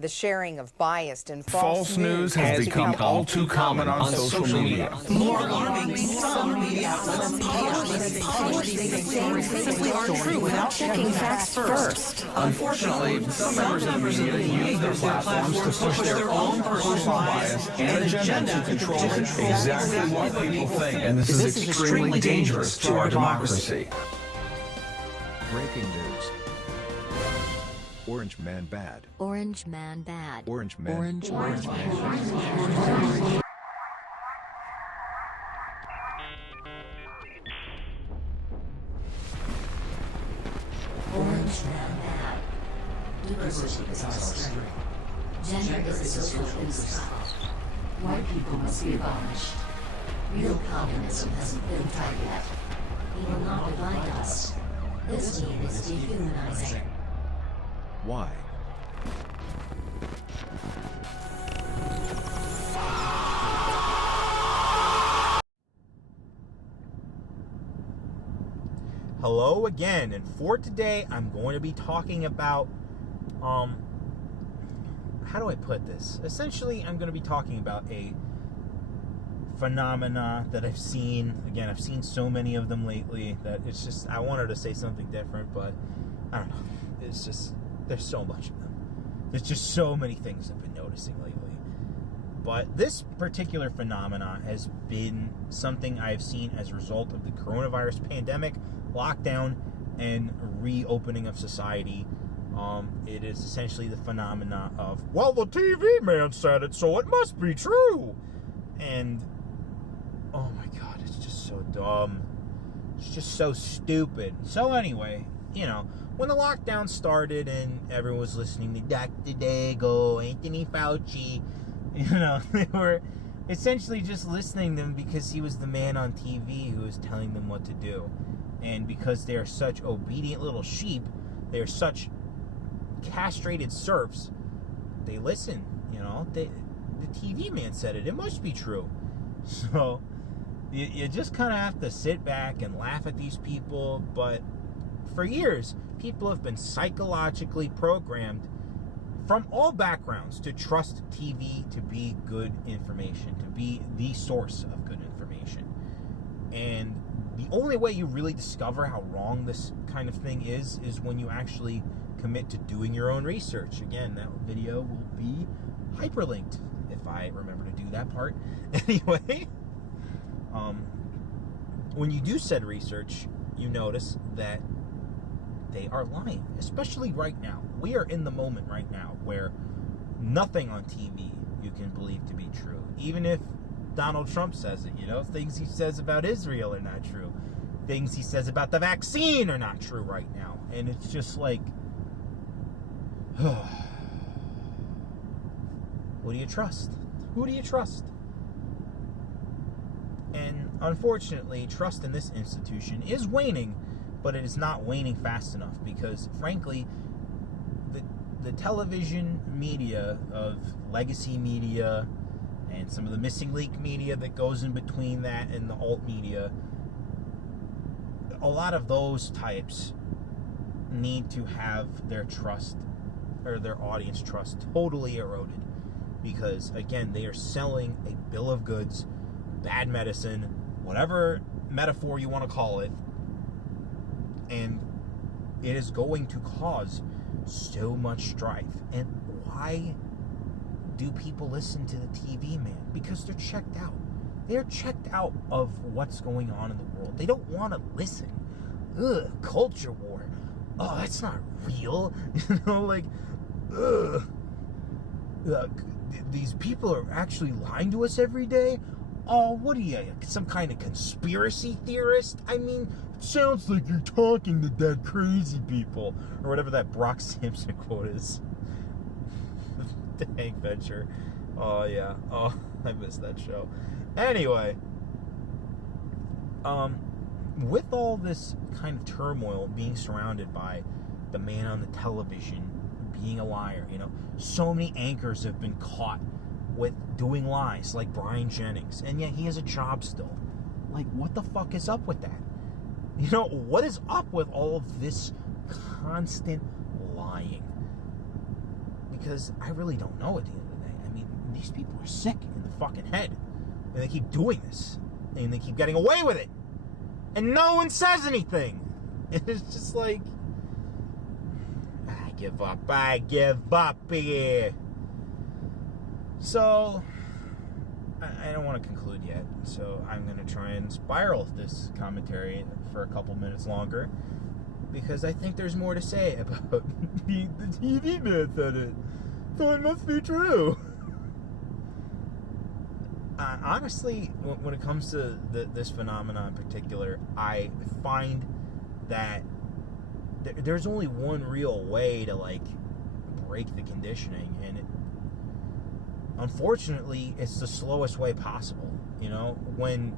The sharing of biased and False news has become all too common on social media. More alarming, some media outlets publish things that aren't true without checking facts first. Unfortunately, some members of the media use their platforms to push their own personal bias and agenda to control exactly what people think. And this is extremely dangerous to our democracy. Breaking news. Orange man bad. Orange man bad. Orange man. Orange man. Orange man. Orange man bad. Diversity is our strength. Gender is a social construct. White people must be abolished. Real communism hasn't been tried yet. He will not divide us. This game is dehumanizing. Why? Hello again, and for today I'm going to be talking about how do I put this? Essentially, I'm going to be talking about a phenomena that I've seen. Again, I've seen so many of them lately that it's just, I wanted to say something different, but I don't know. It's just, there's so much of them. There's just so many things I've been noticing lately. But this particular phenomena has been something I've seen as a result of the coronavirus pandemic, lockdown, and reopening of society. It is essentially the phenomena of, well, the TV man said it, so it must be true. And, oh my God, it's just so dumb. It's just so stupid. So anyway, you know, when the lockdown started and everyone was listening to Dr. Dago, Anthony Fauci, you know, they were essentially just listening to him because he was the man on TV who was telling them what to do. And because they are such obedient little sheep, they are such castrated serfs, they listen, you know. The TV man said it must be true. So you just kind of have to sit back and laugh at these people. But for years, people have been psychologically programmed from all backgrounds to trust TV to be good information, to be the source of good information. And the only way you really discover how wrong this kind of thing is when you actually commit to doing your own research. Again, that video will be hyperlinked if I remember to do that part. Anyway, when you do said research, you notice that they are lying, especially right now. We are in the moment right now where nothing on TV you can believe to be true. Even if Donald Trump says it, you know, things he says about Israel are not true. Things he says about the vaccine are not true right now. And it's just like, what do you trust? Who do you trust? And unfortunately, trust in this institution is waning, but it is not waning fast enough because, frankly, the television media of legacy media and some of the missing link media that goes in between that and the alt media, a lot of those types need to have their trust or their audience trust totally eroded because, again, they are selling a bill of goods, bad medicine, whatever metaphor you want to call it, and it is going to cause so much strife. And why do people listen to the TV man? Because they're checked out. They're checked out of what's going on in the world. They don't want to listen. Ugh, culture war. Oh, that's not real. You know, like, ugh. These people are actually lying to us every day? Oh, what are you, some kind of conspiracy theorist? I mean, it sounds like you're talking to dead crazy people. Or whatever that Brock Simpson quote is. The Hank Venture. Oh, yeah. Oh, I missed that show. Anyway, with all this kind of turmoil being surrounded by the man on the television being a liar, you know, so many anchors have been caught with doing lies, like Brian Jennings, and yet he has a job still. Like, what the fuck is up with that? You know, what is up with all of this constant lying? because I really don't know at the end of the day. I mean, these people are sick in the fucking head, and they keep doing this, and they keep getting away with it, and no one says anything. And it's just like, I give up here. So, I don't want to conclude yet, so I'm going to try and spiral this commentary for a couple minutes longer, because I think there's more to say about the TV man said it, so it must be true. Honestly, when it comes to this phenomenon in particular, I find that there's only one real way to, like, break the conditioning, and unfortunately, it's the slowest way possible. You know, when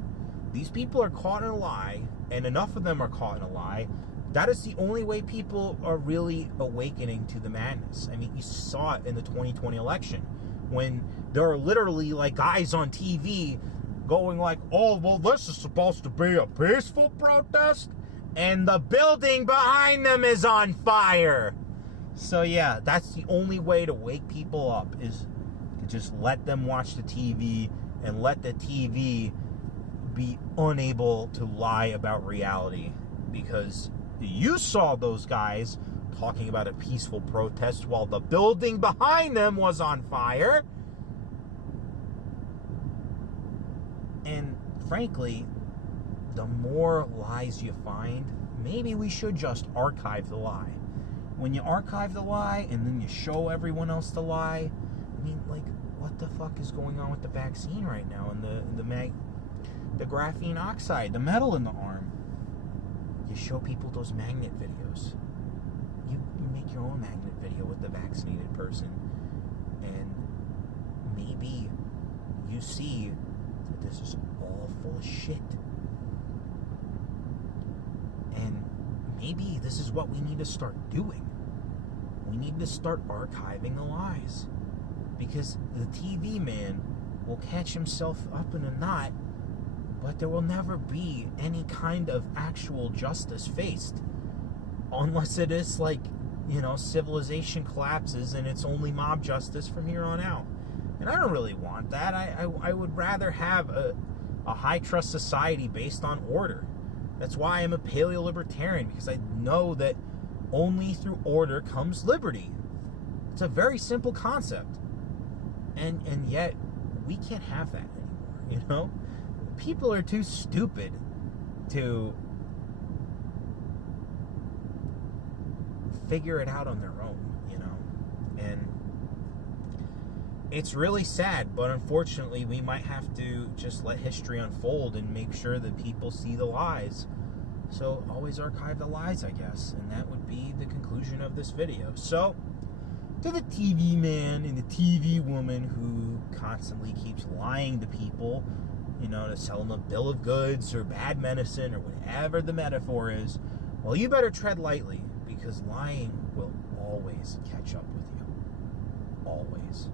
these people are caught in a lie, and enough of them are caught in a lie, that is the only way people are really awakening to the madness. I mean, you saw it in the 2020 election, when there are literally, like, guys on TV going like, oh, well, this is supposed to be a peaceful protest, and the building behind them is on fire. So yeah, that's the only way to wake people up, is to just let them watch the TV, and let the TV be unable to lie about reality. Because you saw those guys talking about a peaceful protest while the building behind them was on fire. And frankly, the more lies you find, maybe we should just archive the lie. When you archive the lie and then you show everyone else the lie, I mean, like, what the fuck is going on with the vaccine right now, and the graphene oxide, the metal in the arm? You show people those magnet videos. You make your own magnet video with the vaccinated person, and maybe you see that this is all full of shit. And maybe this is what we need to start doing. We need to start archiving the lies. Because the TV man will catch himself up in a knot, but there will never be any kind of actual justice faced. Unless it is like, you know, civilization collapses and it's only mob justice from here on out. And I don't really want that. I would rather have a high trust society based on order. That's why I'm a paleo-libertarian, because I know that only through order comes liberty. It's a very simple concept. And yet, we can't have that anymore, you know? People are too stupid to figure it out on their own, you know? And it's really sad, but unfortunately, we might have to just let history unfold and make sure that people see the lies. So, always archive the lies, I guess. And that would be the conclusion of this video. So, to the TV man and the TV woman who constantly keeps lying to people, you know, to sell them a bill of goods or bad medicine or whatever the metaphor is, well, you better tread lightly, because lying will always catch up with you. Always.